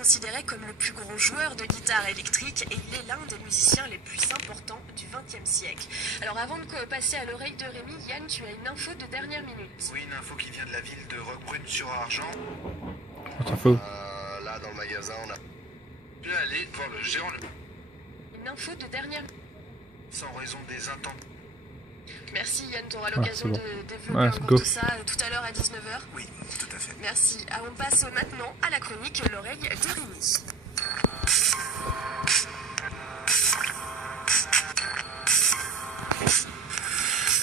considéré comme le plus grand joueur de guitare électrique et il est l'un des musiciens les plus importants du XXe siècle. Alors avant de passer à l'oreille de Rémi, Yann, tu as une info de dernière minute. Oui, une info qui vient de la ville de Roquebrune-sur-Argent. Là, dans le magasin, on a pu aller voir le gérant. Une info de dernière minute. Sans raison des intempéries. Merci Yann, tu auras l'occasion bon. de développer encore tout ça tout à l'heure à 19h. Oui, tout à fait. Merci. Ah, on passe maintenant à la chronique L'oreille de Rémi.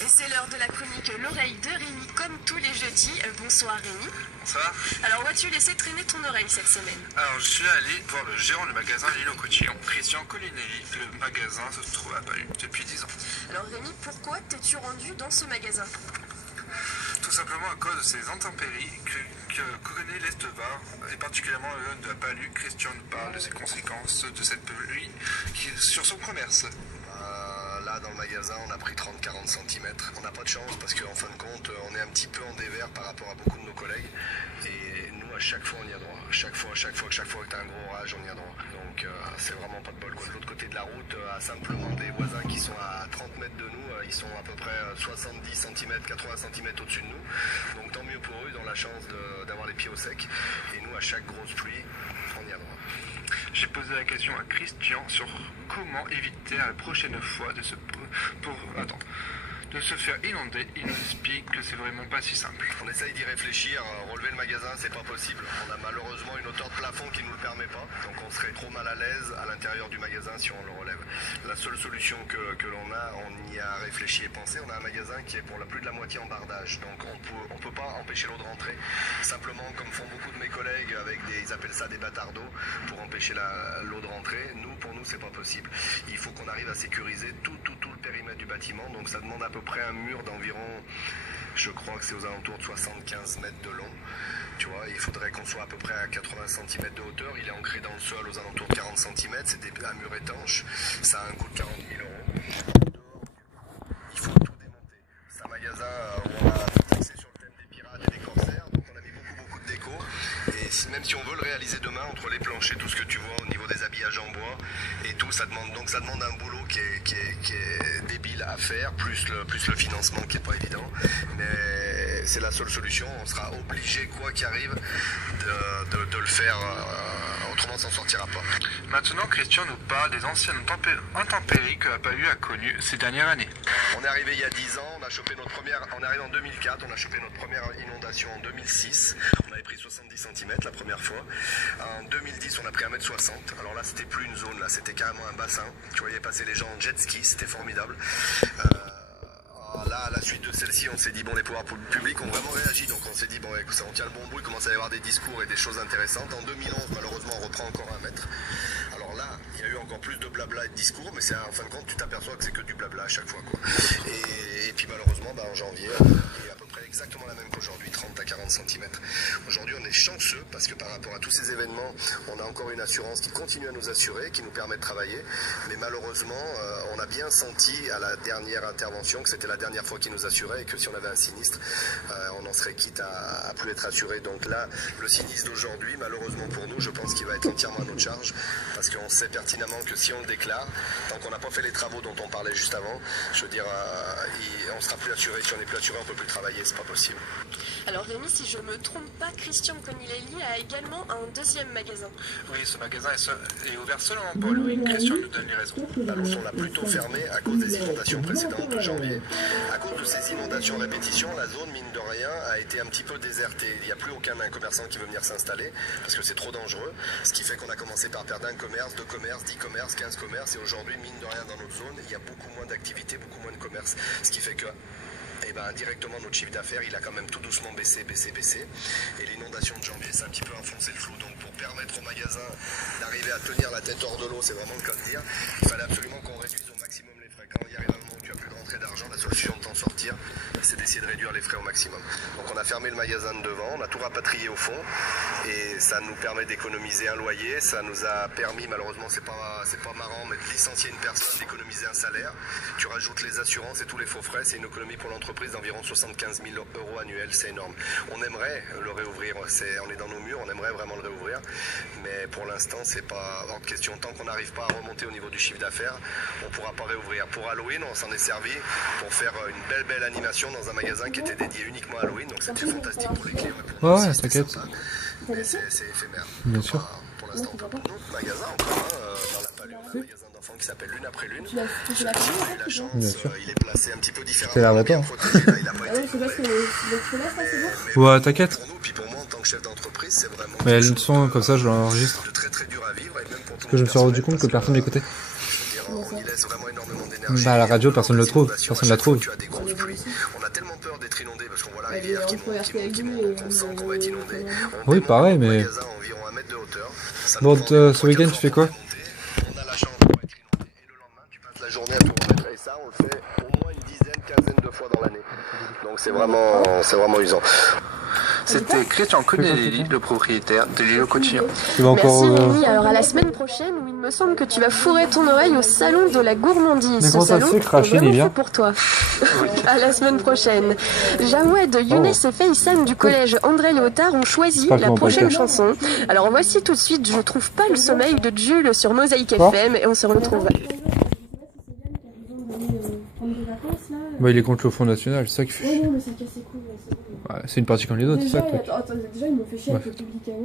Et c'est l'heure de la chronique L'oreille de Rémi, comme tous les jeudis. Bonsoir Rémi. Bonsoir. Alors, où as-tu laissé traîner ton oreille cette semaine? Alors, je suis allé voir le gérant du magasin L'Île au Cotillon, Christian Colinelli. Le magasin se trouve à Palu depuis 10 ans. Alors Rémi, pourquoi t'es-tu rendu dans ce magasin? Tout simplement à cause de ces intempéries que connaît l'Est-Var, et particulièrement le zone de la Palu. Christian nous parle de ses conséquences de cette pluie sur son commerce. Là, dans le magasin, on a pris 30-40 cm. On n'a pas de chance parce qu'en fin de compte, on est un petit peu en dévers par rapport à beaucoup de nos collègues. Et nous, à chaque fois, on y a droit. Chaque fois que tu as un gros orage, on y a droit. Donc, c'est vraiment pas de bol. De l'autre côté de la route, à simplement des voisins qui sont à 30 mètres de nous, ils sont à peu près 70 cm, 80 cm au-dessus de nous. Donc, tant mieux pour eux, ils ont la chance d'avoir les pieds au sec. Et nous, à chaque grosse pluie, on y a droit. J'ai posé la question à Christian sur comment éviter la prochaine fois de se faire inonder. Il nous explique que c'est vraiment pas si simple. On essaye d'y réfléchir. Relever le magasin, c'est pas possible. On a malheureusement une hauteur de plafond qui nous le permet pas. Donc on serait trop mal à l'aise à l'intérieur du magasin si on le relève. La seule solution que l'on a, on y a réfléchi et pensé. On a un magasin qui est pour plus de la moitié en bardage. Donc on peut pas empêcher l'eau de rentrer. Simplement, comme font beaucoup de mes collègues avec ils appellent ça des bâtards d'eau pour empêcher l'eau de rentrer. Pour nous, c'est pas possible. Il faut qu'on arrive à sécuriser tout le périmètre du bâtiment. Donc ça demande à peu près un mur d'environ, je crois que c'est aux alentours de 75 mètres de long. Tu vois, il faudrait qu'on soit à peu près à 80 cm de hauteur. Il est ancré dans le sol aux alentours de 40 cm. C'est un mur étanche. Ça a un coût de 40 000 €. Il faut tout démonter. C'est un magasin où on a fixé sur le thème des pirates et des corsaires. Donc on a mis beaucoup de déco. Et même si on veut le réaliser demain, entre les planchers, tout ce que tu vois au niveau des habillages en bois et tout, ça demande un boulot qui est débile à faire, plus le financement qui est pas évident. Mais c'est la seule solution. On sera obligé, quoi qu'il arrive, de le faire. Autrement, on s'en sortira pas. Maintenant, Christian nous parle des anciennes intempéries que la Palu a connues ces dernières années. On est arrivé il y a 10 ans, on est arrivé en 2004, on a chopé notre première inondation en 2006. On avait pris 70 cm la première fois. En 2010, on a pris 1,60 m. Alors là, c'était plus une zone, là, c'était carrément un bassin. Tu voyais passer les gens en jet ski, c'était formidable. Là, à la suite de celle-ci, on s'est dit, bon, les pouvoirs publics ont vraiment réagi. Donc on s'est dit, bon, écoute, on tient le bon bout, il commence à y avoir des discours et des choses intéressantes. En 2011, malheureusement, on reprend encore 1 mètre. Alors là, il y a eu encore plus de blabla et de discours, mais en fin de compte, tu t'aperçois que c'est que du blabla à chaque fois, quoi. Et puis malheureusement, en janvier, il est à peu près exactement la même qu'aujourd'hui, 30 à 40 cm. Aujourd'hui, on est chanceux parce que par rapport à tous ces événements, on a encore une assurance qui continue à nous assurer, qui nous permet de travailler. Mais malheureusement, on a bien senti à la dernière intervention que c'était la dernière fois qu'ils nous assuraient et que si on avait un sinistre, on en serait quitte à plus être assuré. Donc là, le sinistre d'aujourd'hui, malheureusement pour nous, je pense qu'il va être entièrement à notre charge parce qu'on sait pertinemment que si on le déclare, tant qu'on n'a pas fait les travaux dont on parlait juste avant, je veux dire, on sera plus assuré. Si on n'est plus assuré, on ne peut plus travailler, c'est pas possible. Alors Rémi, si je me trompe pas, Christian Colinelli a également un deuxième magasin. Oui, ce magasin est ouvert seulement pour Louis. Christian nous donne les raisons. Alors on l'a plutôt fermé à cause des inondations précédentes de janvier. À cause de ces inondations répétitions, la zone, mine de rien, a été un petit peu désertée. Il n'y a plus aucun commerçant qui veut venir s'installer parce que c'est trop dangereux. Ce qui fait qu'on a commencé par perdre un commerce, 2 commerces, 10 commerces, 15 commerces. Et aujourd'hui, mine de rien, dans notre zone, il y a beaucoup moins d'activité, beaucoup moins de commerces. Ce qui fait que indirectement, notre chiffre d'affaires, il a quand même tout doucement baissé. Et l'inondation de janvier, c'est un petit peu enfoncé le flou. Donc, pour permettre au magasin d'arriver à tenir la tête hors de l'eau, c'est vraiment le cas de dire, il fallait absolument qu'on réduise au maximum les frais. Quand il arrive un moment où tu n'as plus de rentrée d'argent, la solution de t'en sortir, c'est d'essayer de réduire les frais au maximum. Donc on a fermé le magasin de devant, on a tout rapatrié au fond et ça nous permet d'économiser un loyer. Ça nous a permis, malheureusement c'est pas marrant, mais de licencier une personne, d'économiser un salaire. Tu rajoutes les assurances et tous les faux frais, c'est une économie pour l'entreprise d'environ 75 000 euros annuels, c'est énorme. On aimerait le réouvrir, on est dans nos murs, on aimerait vraiment le réouvrir, mais pour l'instant c'est pas hors de question. Tant qu'on n'arrive pas à remonter au niveau du chiffre d'affaires, on ne pourra pas réouvrir. Pour Halloween, on s'en est servi pour faire une belle animation dans un magasin qui était dédié uniquement à Halloween, donc c'était fantastique pour les clients. Ouais, t'inquiète. Mais c'est éphémère. Bien sûr. Pour l'instant, on peut pas. Notre magasin encore, dans la Palue, un magasin d'enfants qui s'appelle Lune après Lune. Celui-ci a eu la chance, Bien sûr. il est placé un petit peu différemment. T'as l'air d'accord. Il a pas été Ouais, t'inquiète. pour nous, puis pour moi en tant que chef d'entreprise, c'est vraiment Mais elles sont comme ça, je l'enregistre. de très dur à vivre et même pour Parce que je me suis rendu compte que personne m'écoutait. on y laisse vraiment énormément d'énergie. Bah, à la radio, personne le trouve. Personne la trouve. Tu as des grosses pluies. On a tellement peur d'être inondé parce qu'on voit la rivière qui monte, donc on sent qu'on va être inondé. Oui, pareil, mais... Magasin à environ 1 mètre de hauteur. Ça Bon, nous prend ce week-end, tu fais quoi? On a la chance de pas être inondé et le lendemain, tu passes la journée à tout remettre et ça, on le fait au moins une dizaine, quinzaine de fois dans l'année. Donc c'est vraiment usant. C'était Christian Connelly, le propriétaire de l'île au Cotillon. Tu vas encore... Merci Rémi, alors à la semaine prochaine où il me semble que tu vas fourrer ton oreille au salon de la gourmandise. Mais comment ça se salon fait, Cracher, il est bien. fait pour toi. À la semaine prochaine. Jawed, Younes et Faïssan du collège André Léotard ont choisi J'espère qu'ils la vont pas prochaine le faire. chanson. Alors voici tout de suite Je trouve pas le sommeil de Jules sur Mosaïque Quoi FM et on se retrouve. Bah, il est contre le Front National, c'est ça qui fait... Ouais, non, mais ça casse les couilles, c'est bon. Ouais, c'est une partie comme les autres, c'est ça Déjà, que... attends, déjà, ils m'ont fait chier avec Ouais. le public.